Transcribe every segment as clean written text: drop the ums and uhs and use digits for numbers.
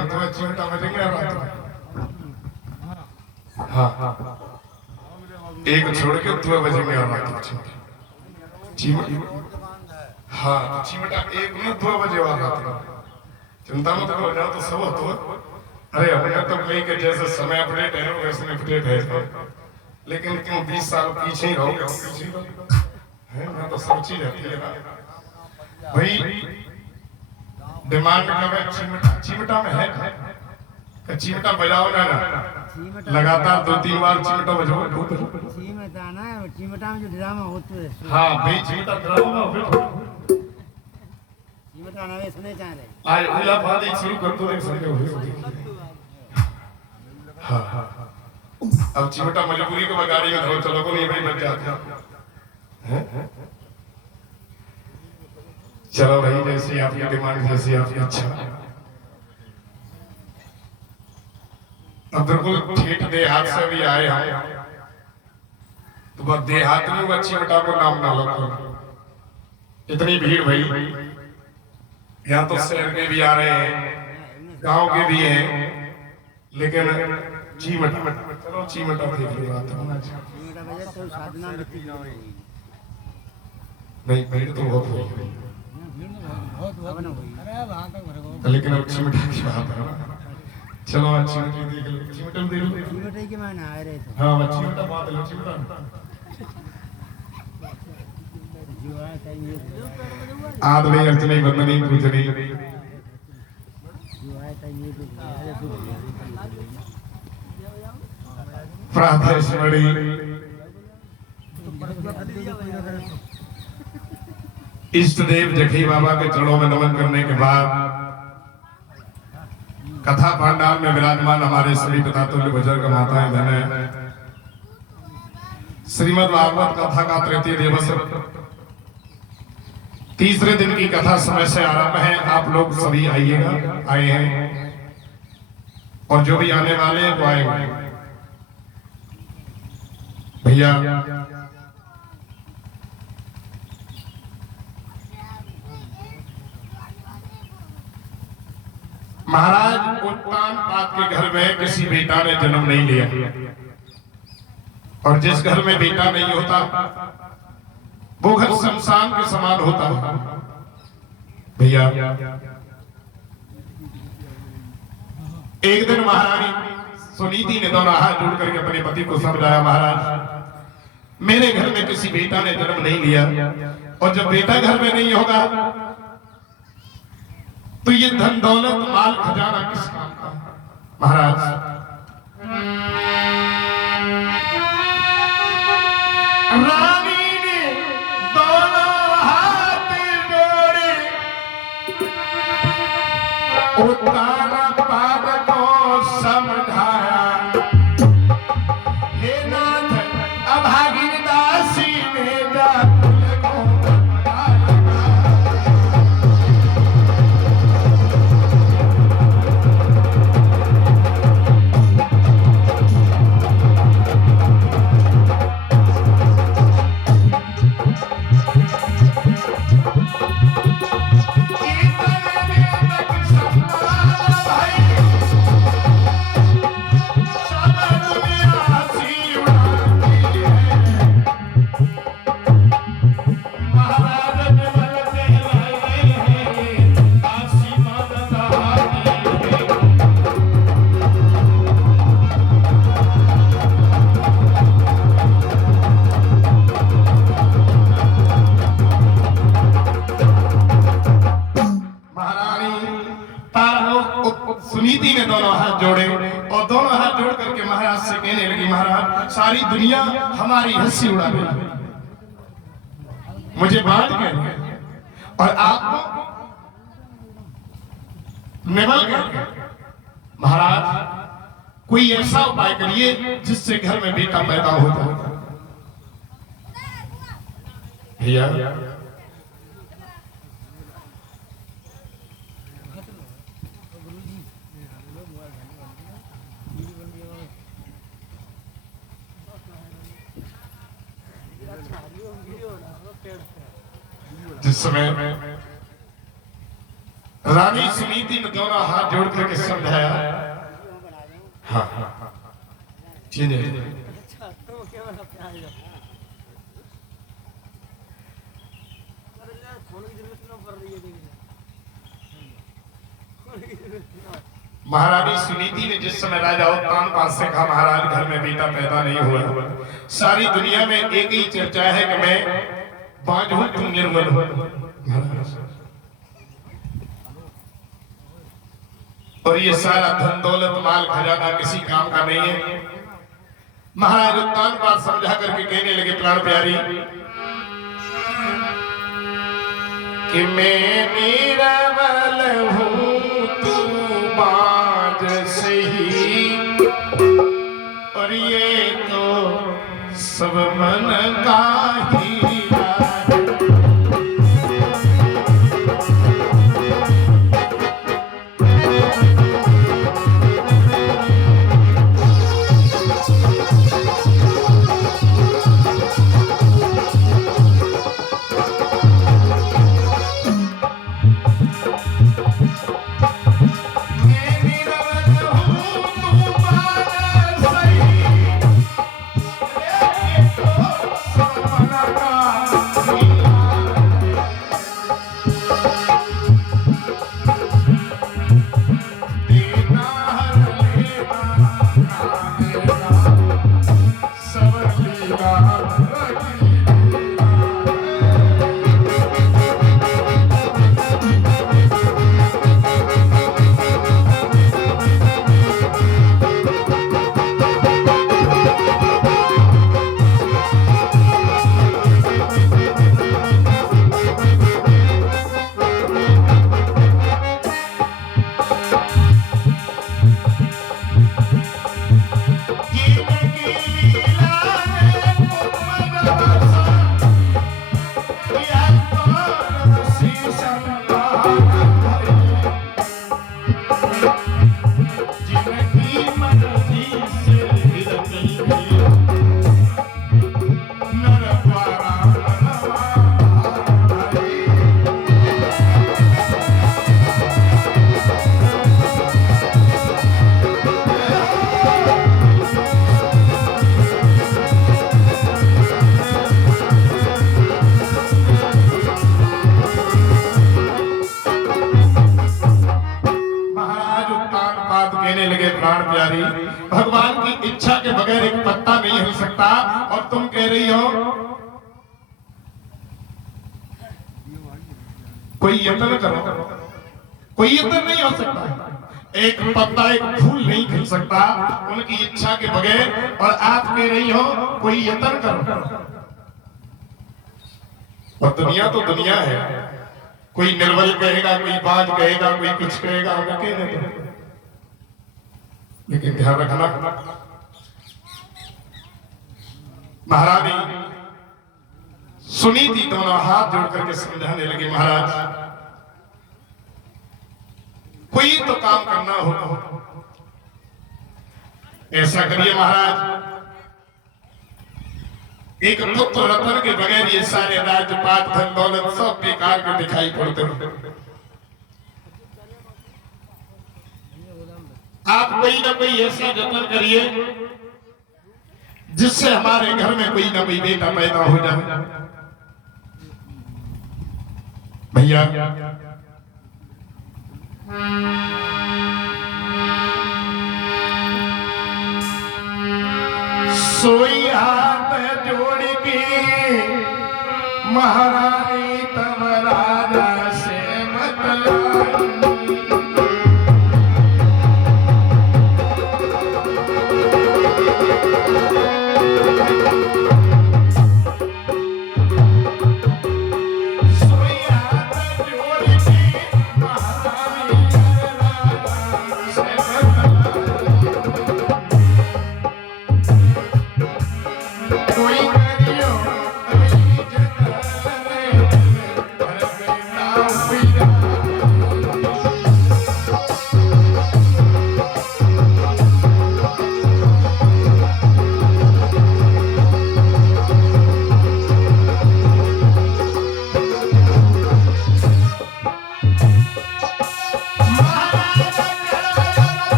भैया तो चिमटा बजेंगे रात हाँ एक छोड़ के दो बजेंगे रात हाँ चिमटा एक में 2 बजे वाला चिंता मत करो जाओ तो सब हो अरे हमने तो कहीं के जैसे समय अपडेट है वैसे अपडेट है लेकिन क्यों 20 साल पीछे ही रहोगे पीछे है मैं तो सब चीज रहती है ना भाई डिमांड कब है चिमटा में है चिमटा बजाओ ना लगातार 2-3 बार चिमटा बजाओ चिमटा ना चिमटा में जो ड्रामा होते है हाँ भाई चिमटा ड्रामा चिमटा ना वे सुने चाह रहे आज उला फादी शुरू कर दो एक संगे हाँ अब चिमटा मजबूरी को गाड़ी में धो चलो को नहीं भाई बच जाते हैं चलो भाई जैसी आपकी डिमांड जैसी आपकी अच्छा अब बिल्कुल ठीक देहात से भी आए हैं तो बस देहात में वो चिमटा को नाम ना लो इतनी भीड़ भाई यहाँ तो शहर के भी आ रहे हैं गांव के भी हैं लेकिन चिमटा चलो चिमटा देख लो बात चिमटा बजे तो साधना मिट्टी नहीं भीड़ तो बहुत हुई बहुत अरे वहां तक लेकिन अब चिमटा की बात है चलो अच्छी देख लो चिमटा देख लो चिमटे के मायने आ रहे थे हां चिमटा बात लो चिमटा जीवा चाहिए आदमी अर्चनी बंदनी पूजनी जीवा चाहिए तो प्रार्थेश्वरी इष्ट देव जखी बाबा के चरणों में नमन करने के बाद कथा पांडाल में विराजमान हमारे सभी पिता तुल्य बुजुर्ग माताएं बहनें श्रीमद् भागवत कथा का तृतीय दिवस तीसरे दिन की कथा समय से आरंभ है आप लोग सभी आइएगा आए हैं और जो भी आने वाले हैं वो आए हुए हैं भैया महाराज उत्तान पाद के घर में किसी बेटा ने जन्म नहीं लिया और जिस घर में बेटा नहीं होता वो घर शमशान के समान होता भैया एक दिन महारानी सुनीति ने दोनों हाथ जोड़ करके अपने पति को समझाया महाराज मेरे घर में किसी बेटा ने जन्म नहीं लिया और जब बेटा घर में नहीं होगा तो ये धन दौलत माल खजाना किस काम का महाराज रानी ने दोनों हाथ जोड़े उत्ताना पाद को समझाया हे नाथ अभागिन दासी ने जाकुल को सुनीति ने दोनों हाथ जोड़े और दोनों हाथ जोड़ करके महाराज से कहने लगी महाराज सारी दुनिया हमारी हंसी उड़ा रही मुझे बांट के और आप निभल गए महाराज कोई ऐसा उपाय करिए जिससे घर में बेटा पैदा हो जाए भैया जिस समय रानी सुनीति ने दोनों हाथ जोड़ करके समझाया। हाँ चीने महारानी सुनीति ने जिस समय राजा उत्तानपाद से कहा महाराज घर में बेटा पैदा नहीं हुआ, सारी दुनिया में एक ही चर्चा है कि मैं बांझ हूं तुम निर्बल हो, और ये सारा धन दौलत माल खजाना किसी काम का नहीं है। महाराज उत्तानपाद समझा करके कहने लगे प्राण प्यारी कि मैं निर्बल हूं तू बांझ सही, और ये तो सब मन का हीरा है। भगवान की इच्छा के बगैर एक पत्ता नहीं हिल सकता, और तुम कह रही हो कोई यत्न करो, कोई यत्न नहीं हो सकता, एक पत्ता एक फूल नहीं खिल सकता उनकी इच्छा के बगैर, और आप कह रही हो कोई यत्न करो। और दुनिया तो दुनिया है, कोई निर्बल कहेगा, कोई बाज कहेगा, कोई कुछ कहेगा, हमें कह देगा। लेकिन ध्यान रखना, महारानी सुनीति दोनों हाथ जोड़ करके समझाने लगी महाराज कोई तो काम करना होगा, ऐसा करिए महाराज, एक पुत्र रत्न के बगैर ये सारे राज्यपाट धन दौलत सब बेकार के दिखाई पड़ते हैं। आप कोई ना कोई ऐसा जतन करिए जिससे हमारे घर में कोई ना कोई बेटा पैदा हो जाए। भैया सोई हाथ जोड़ के महारानी तब राजा से मतलब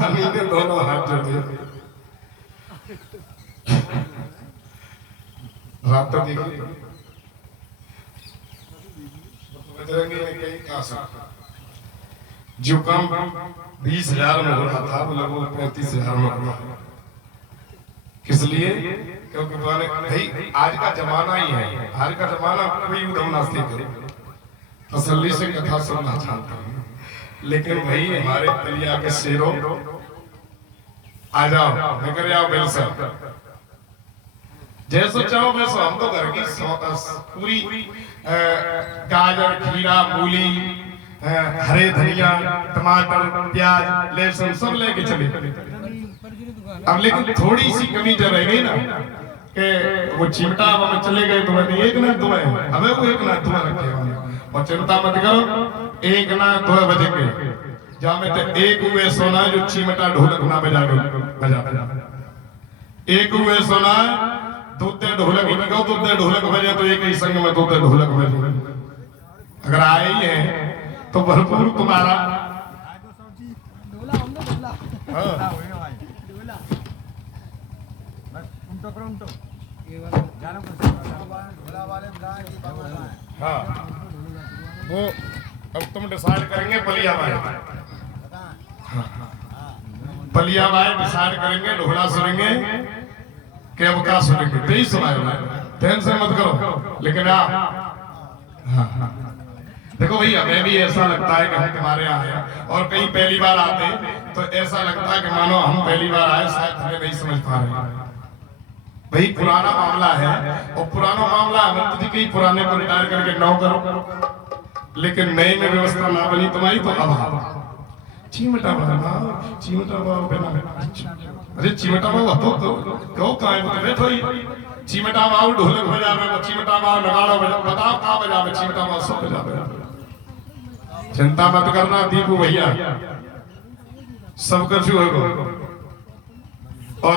रानी ने दोनों हाथ जोड़ दिए। रात तो देखी बजरंगी ने कहीं कहा जो काम 20,000 में हो रहा था वो लगभग 35,000 में हो रहा। किस लिए? क्योंकि भाई आज का जमाना ही है, आज का जमाना कोई उधम नास्ती करे, तसल्ली से कथा सुनना चाहता हूँ। लेकिन भाई हमारे पलिया के शेरों आ जाओ, मैं कर आओ बेल सर, जैसो चाहो वैसो। हम तो घर की पूरी गाजर, खीरा, मूली, हरे धनिया, टमाटर, प्याज, लहसुन सब लेके चले। अब लेकिन थोड़ी सी कमी जो रह गई ना कि वो चिमटा में चले गए तो मैंने एक ना दो है, हमें वो एक ना दो रखे और चिंता मत करो, एक ना 2 बजे के जामे तो एक हुए सोना जो चिमटा ढोलक ना बजा एक हुए सोना दूते ढोलक लगाओ, दूते ढोलक बजे तो एक ही संग में दूते ढोलक बजे। अगर आए ही है तो भरपूर तुम्हारा हाँ वो अब तुम डिसाइड करेंगे पलियाबाई डिसाइड करेंगे, ढोला सुनेंगे कि अब क्या सुनेंगे, तेई सुनाएगा, टेंशन मत करो। लेकिन हाँ देखो भैया, हमें भी ऐसा लगता है कि हम तुम्हारे यहाँ आए और कहीं पहली बार आते तो ऐसा लगता है कि मानो हम पहली बार आए, शायद हमें नहीं समझ पा रहे। भाई पुराना मामला है और पुराना मामला अनंत जी के ही पुराने को रिटायर करके नौ करो, लेकिन नए में व्यवस्था ना बनी तुम्हारी तो अब चिमटा बाबा अरे चिमटा बाबा तो क्यों कहाँ है बैठो ही चिमटा बाबू ढोलक बजावे, चिमटा बाबू नगाड़ा बजावे, बताओ कहाँ बजावे, चिमटा बाबू सब बजावे। चिंता मत करना दीपू भैया, सब कुछ होगा। और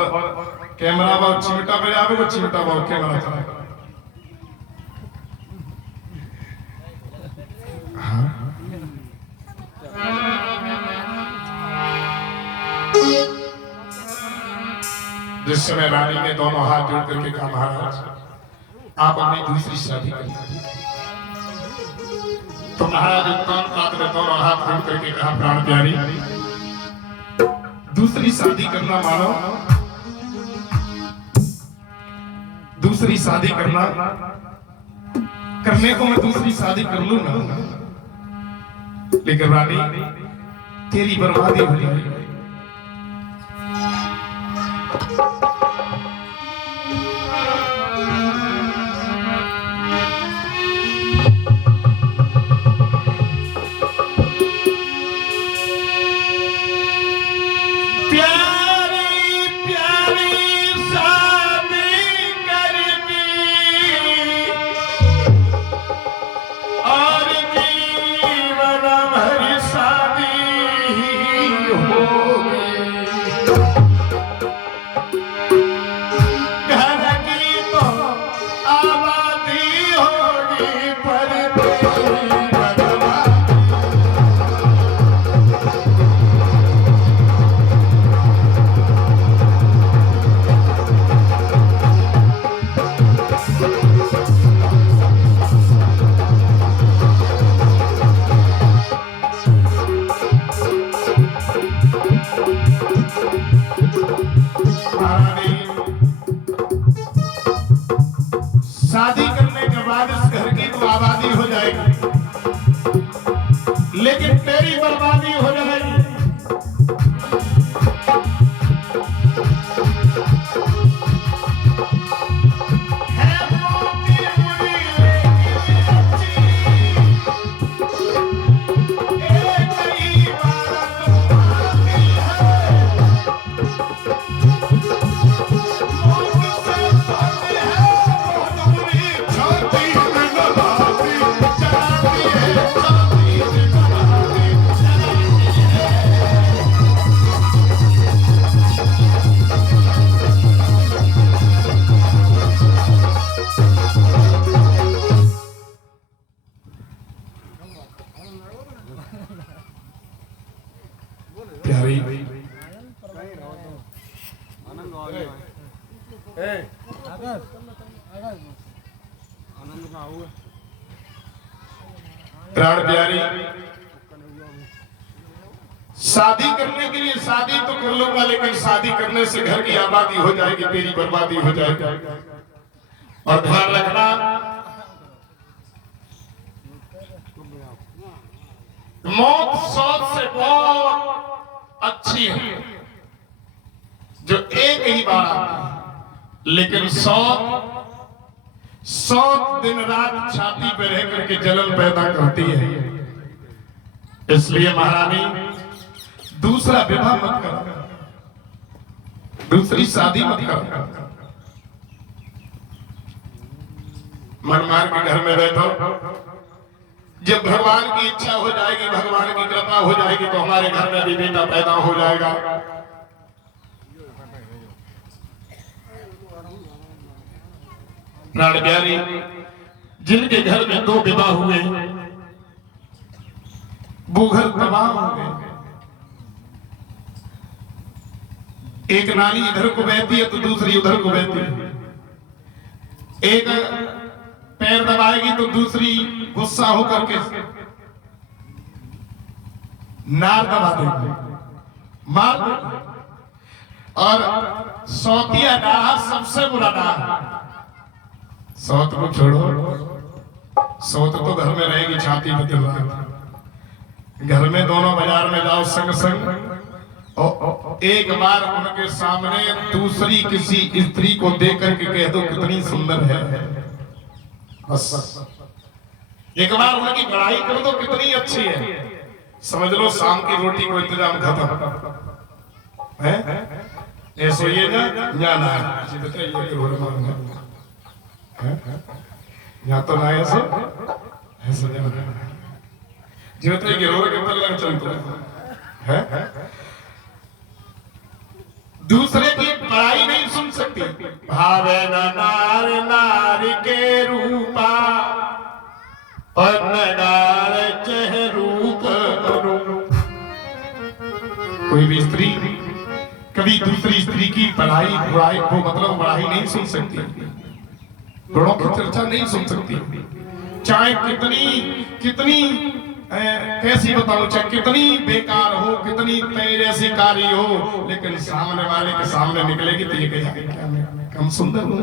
कैमरा बाबू चिमटा बजावे, वो चिमटा बाबू कैमरा चलाएगा। जिस समय रानी ने दोनों हाथ जोड़ करके कहा, महाराज आप अपनी दूसरी शादी कर लीजिए। तो महाराज उत्तान पात्र ने दोनों हाथ जोड़ करके कहा, प्राण प्यारी दूसरी शादी करना मानो, दूसरी शादी करना करने को मैं दूसरी शादी कर लूंगा, लेकिन रानी तेरी बर्बादी हो जाएगी। जाएगी, लेकिन तेरी बर्बादी हो जाएगी। प्यारी प्राण प्यारी, शादी करने के लिए शादी तो कर लूंगा, लेकिन शादी करने से घर की आबादी हो जाएगी, तेरी बर्बादी हो जाएगी। और ध्यान रखना, मौत सौत से बहुत अच्छी है, जो एक ही बार आती है, लेकिन सौत दिन रात छाती पे रह करके जलन पैदा करती है। इसलिए महारानी, दूसरा विवाह मत करो, दूसरी शादी मत करो, मन मार के घर में बैठो। जब भगवान की इच्छा हो जाएगी, भगवान की कृपा हो जाएगी, तो हमारे घर में भी बेटा पैदा हो जाएगा। प्राण प्यारी, जिनके घर में 2 विवाह हुए, वो घर तबाह हो गए। एक नाली इधर को बहती है तो दूसरी उधर को बहती है, एक पैर दबाएगी तो दूसरी गुस्सा होकर के नार दबा देगी, मार देगी। और सौतिया डाहा सबसे बुरा डाहा। सौत को छोड़ो, सौत तो घर में रहेगी छाती पे दिल रात। घर में दोनों बाजार में जाओ संग संग, और एक बार उनके सामने दूसरी किसी स्त्री को देख करके कह दो कितनी सुंदर है, बस एक बार उनकी बड़ाई कर दो कितनी अच्छी है, समझ लो शाम की रोटी को इंतजाम खत्म है। ऐसे ये ना ना यहाँ तो ना ऐसे ऐसे जीवते गिरोह के ऊपर लग चलते है। दूसरे की बड़ाई नहीं सुन सकती। भावे न नार नारी के रूपा, पन्नगार चेहरूप। कोई भी स्त्री कभी दूसरी स्त्री की बड़ाई बुराई को मतलब बड़ाई नहीं सुन सकती, गुणों की चर्चा नहीं सुन सकती, चाहे कितनी कैसी बताऊं, चाहे कितनी बेकार हो, कितनी तेजस्वी कारी हो, लेकिन सामने वाले के सामने निकलेगी तो ये कहेगा कम सुंदर हूं,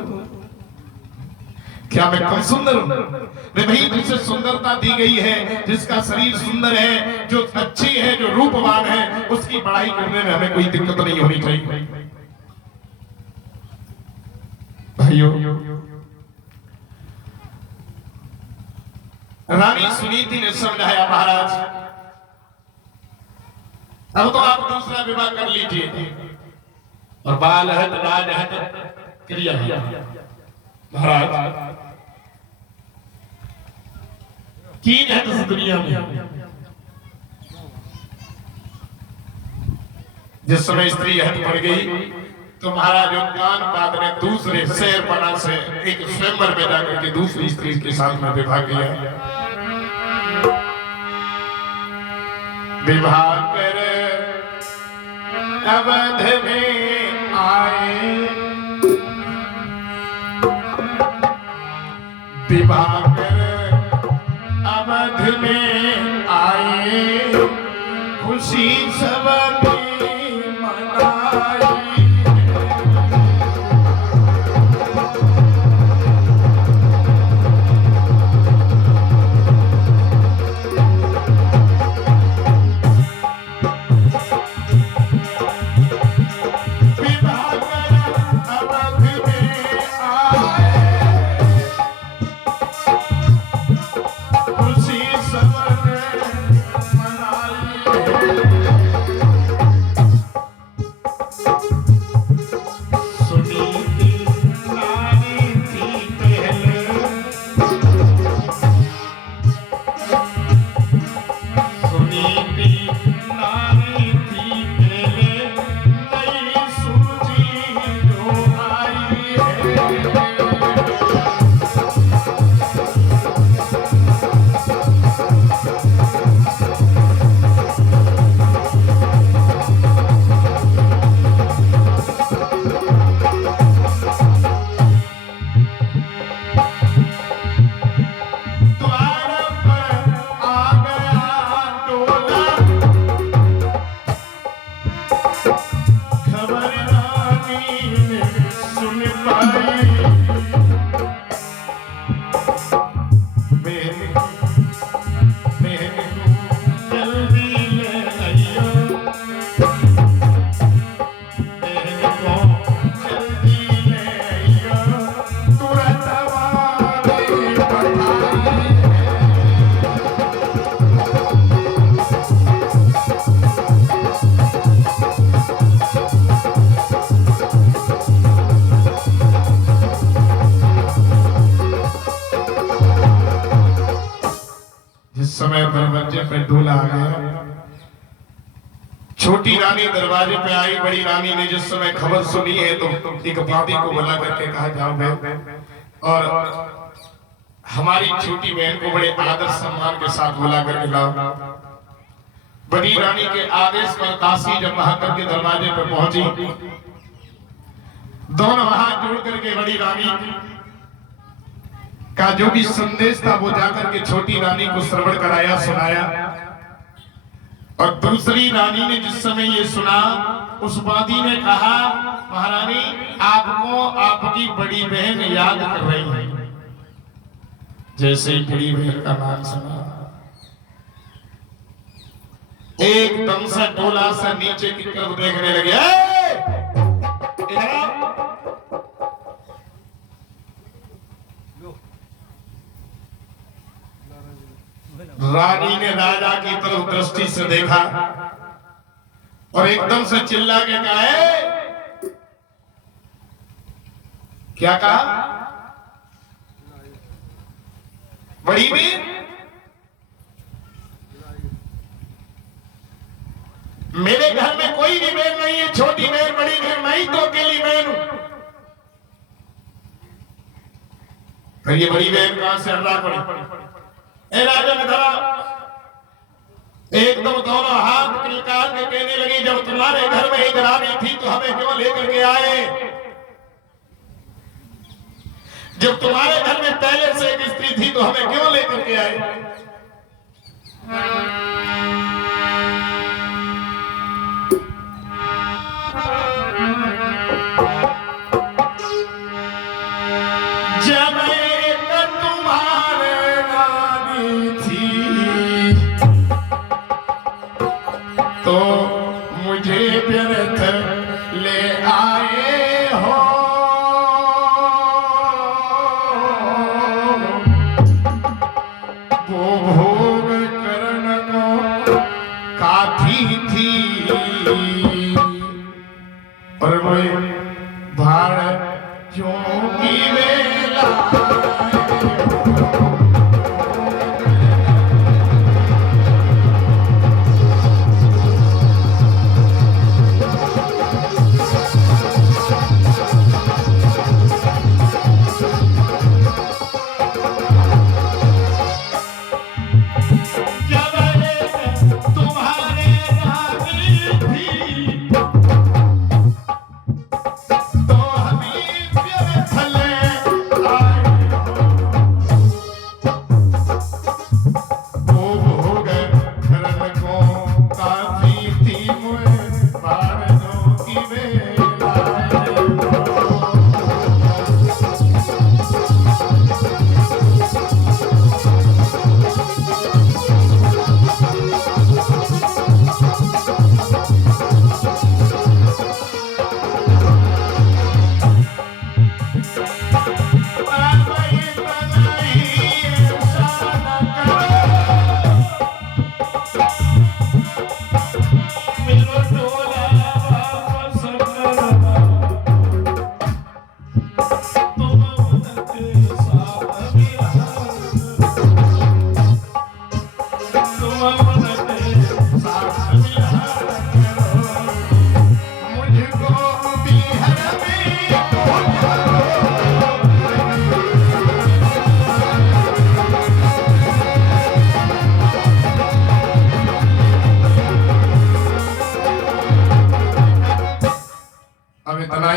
क्या मैं कम सुंदर हूं? भाई, जिसे सुंदरता दी गई है, जिसका शरीर सुंदर है, जो अच्छी है, जो रूपवान है, उसकी बड़ाई करने में हमें कोई दिक्कत नहीं होनी चाहिए। भाइयों, रानी सुनीति ने समझाया, महाराज अब तो आप दूसरा विवाह कर लीजिए, और बाल हट राज हट क्रिया। महाराज 3 है इस दुनिया में। जिस समय स्त्री हट पड़ गई तो महाराज उद्यान पाद ने दूसरे शहरपना से एक स्वयंवर में जाकर के दूसरी स्त्री के साथ में विवाह किया। विवाह कर अवध में आए, विवाह कर अवध में आए, खुशी सबने मनाई। समय दरवाजे पे दूल्हा आ गया। छोटी रानी दरवाजे पे आई। बड़ी रानी ने जिस समय खबर सुनी है तो एक बादी को बुला करके कहा, जाओ बहन और हमारी छोटी बहन को बड़े आदर सम्मान के साथ बुला करके लाओ। बड़ी रानी के आदेश पर दासी जब वहां करके दरवाजे पर पहुंची, दोनों हाथ जोड़ करके बड़ी रानी का जो भी संदेश था वो जाकर के छोटी रानी को श्रवण कराया, सुनाया। और दूसरी रानी ने जिस समय ये सुना, उस बादी ने कहा, महारानी आपको आपकी बड़ी बहन याद कर रही है। जैसे ही बड़ी बहन का नाम सुना, एकदम से टोला से नीचे की तरफ देखने लगे। इधर आओ। रानी ने राजा की तरफ दृष्टि से देखा और एकदम से चिल्ला के कहा, क्या कहा? बड़ी बहन? मेरे घर में कोई भी बहन नहीं है, छोटी बहन बड़ी बहन, मैं ही तो अकेली बहन हूं। फिर ये बड़ी बहन कहां से हल्ला पड़ी? ए राजन धरा, एकदम दोनों हाथ निकाल के कहने लगी, जब तुम्हारे घर में एक रानी थी तो हमें क्यों लेकर के आए? जब तुम्हारे घर में पहले से एक स्त्री थी तो हमें क्यों लेकर के आए? जब तो मुझे व्यर्थ ले आए हो, वो भोग करन को काफी थी, पर वो भाड़ क्यों की वेला।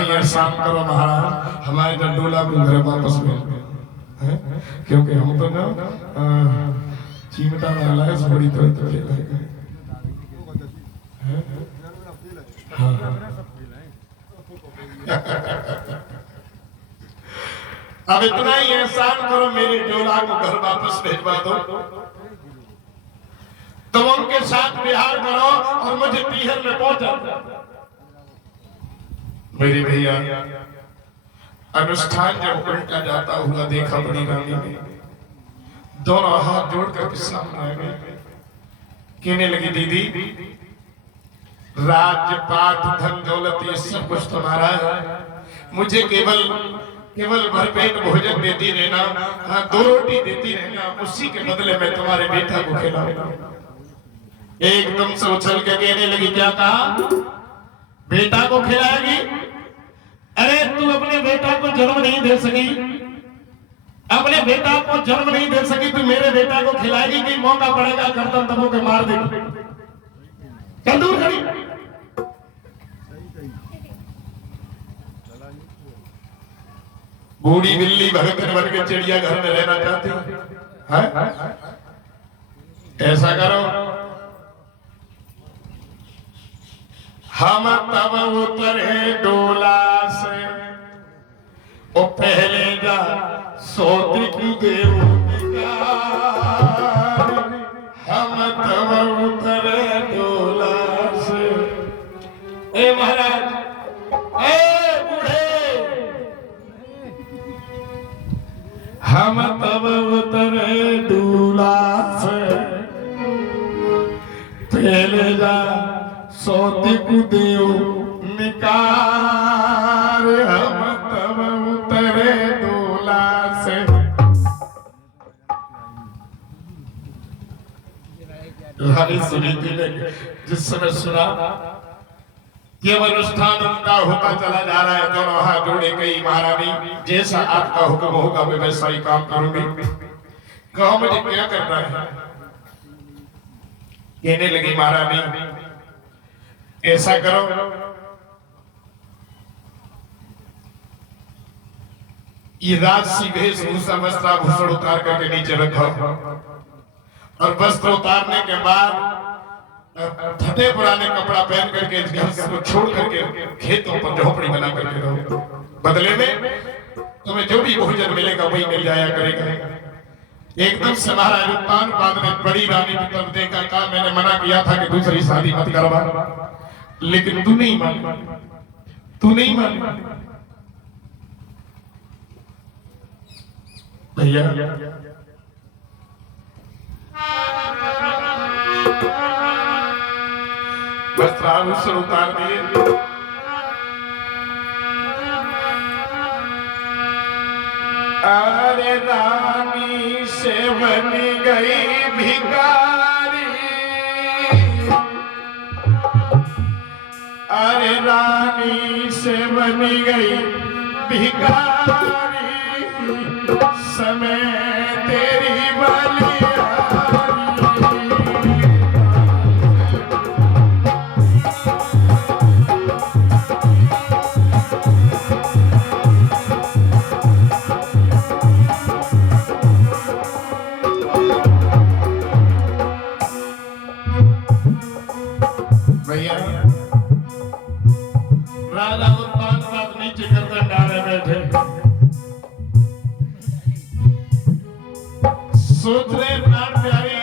एहसान करो महाराज, हमारे डंडोला को घर वापस मिल गए, क्योंकि हम तो ना चिमटा वाला है, बड़ी तरह तो खेला है। अब इतना ही एहसान करो, मेरे डोला को घर वापस भेजवा दो, तुम उनके साथ बिहार करो और मुझे पीहर में पहुंचा। मेरे भैया अनुष्ठान जब उल्टा जाता हुआ देखा बड़ी रानी ने, दोनों हाथ जोड़कर के सामने आ गए, कहने लगी दीदी राज्य पाठ धन दौलत ये सब कुछ तुम्हारा है, मुझे केवल केवल भरपेट भोजन देती रहना, हाँ 2 रोटी देती रहना, उसी के बदले में तुम्हारे बेटा को खिलाऊंगा। एकदम से उछल के कहने लगी, क्या कहा? बेटा को खिलाएगी? अरे तू अपने बेटा को जन्म नहीं दे सकी, अपने बेटा को जन्म नहीं दे सकी, तू मेरे बेटा को खिलाएगी कि मौका पड़ेगा गर्दन दबो के मार देगी। चल दूर खड़ी। बूढ़ी बिल्ली भगतन बन के चिड़िया घर में रहना चाहती है? ऐसा करो, हम तब उतरे डोला से, वो पहले जा सोतिक देव हम तब उतरे डोला से। ए महाराज, ए बूढ़े, हम तब उतरे डोला से, पहले जा सोतिक देव निकार, हम तब उतरे डोला से। कहानी सुनी थी, जिस समय सुना केवल अनुष्ठान उनका होता चला जा रहा है। दोनों हाथ जोड़े गई, महारानी जैसा आपका हुक्म होगा मैं वैसा ही काम करूंगी। कहो मुझे क्या करना है? कहने लगी महारानी, ऐसा करो, ये राजसी वेशभूषा वस्त्राभूषण उतार करके नीचे रखो, और वस्त्र उतारने के बाद फटे पुराने कपड़ा पहन करके घर को छोड़ करके खेतों पर झोपड़ी बना करके रहो। बदले में तुम्हें जो भी भोजन मिलेगा वही मिल जाया करेगा। एकदम से महाराज उत्तानपाद ने बड़ी रानी की तरफ देखा, कहा मैंने मना किया था कि दूसरी शादी मत करवा, लेकिन तू नहीं मान, तू नहीं मान। भैया वस्त्राभूषण उतार दिए, अरे रानी से बन गई भिखारी, अरे रानी से बन गई भिखारी, समय तेरी बलिहारी। भैया राजा उत्तानपाद नीचे गर्दन डाले बैठे, सोच रहे प्राण प्यारी,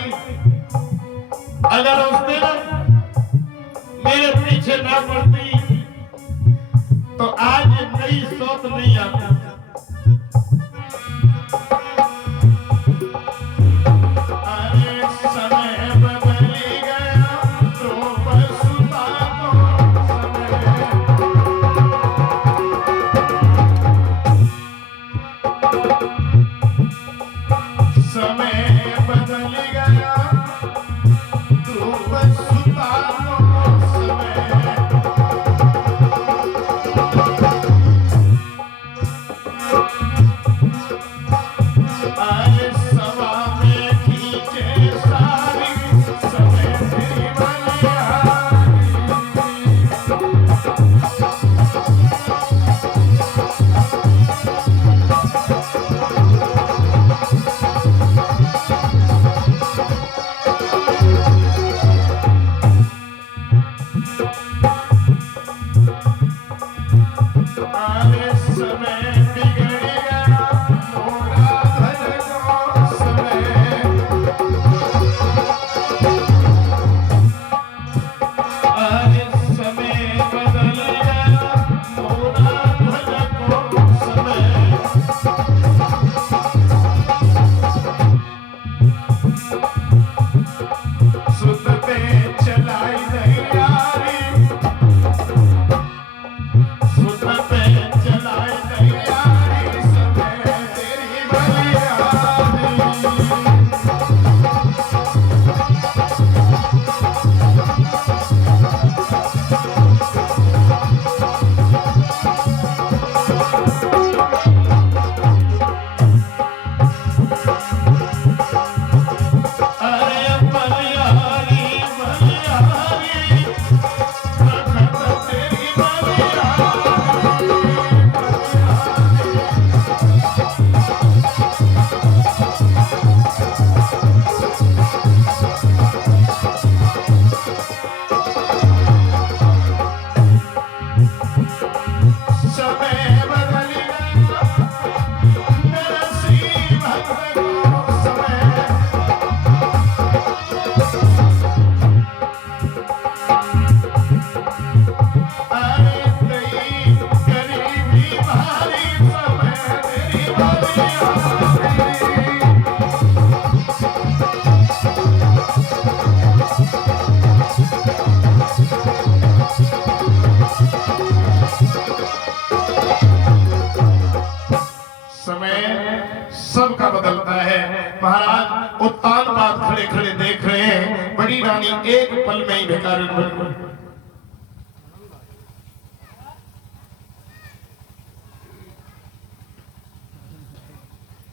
अगर उस दिन मेरे पीछे ना पड़ती तो आज नई सोच नहीं आती। अरे समय बदल गया तो बसता समय बदल गया तो बसता समय। अरे सवा में खींचे सारी समय तेरी बलिहारी। समय सबका बदलता है। महाराज उत्तानपाद खड़े खड़े देख रहे हैं, बड़ी रानी एक पल में ही भिखारी बन गई।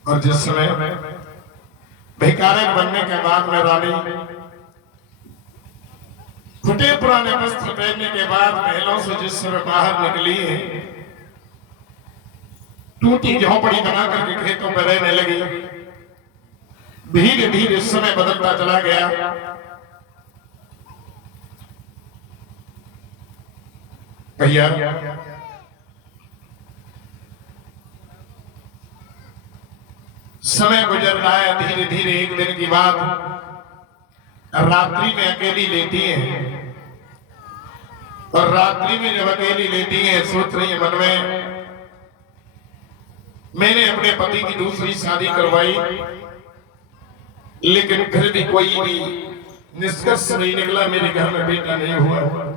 और जिस समय भिखारी बनने के बाद में रानी फटे पुराने वस्त्र पहनने के बाद महलों से जिस समय बाहर निकली है, टूटी झोपड़ी बना करके खेतों में रहने लगी। धीरे धीरे समय बदलता चला गया। भैया समय गुजर रहा है, धीरे धीरे एक दिन की बात रात्रि में अकेली लेटी है। और रात्रि में जब अकेली लेटी है, सोच रही है मन में, मैंने अपने पति की दूसरी शादी करवाई, लेकिन फिर भी कोई भी निष्कर्ष नहीं निकला, मेरे घर में बेटा नहीं हुआ।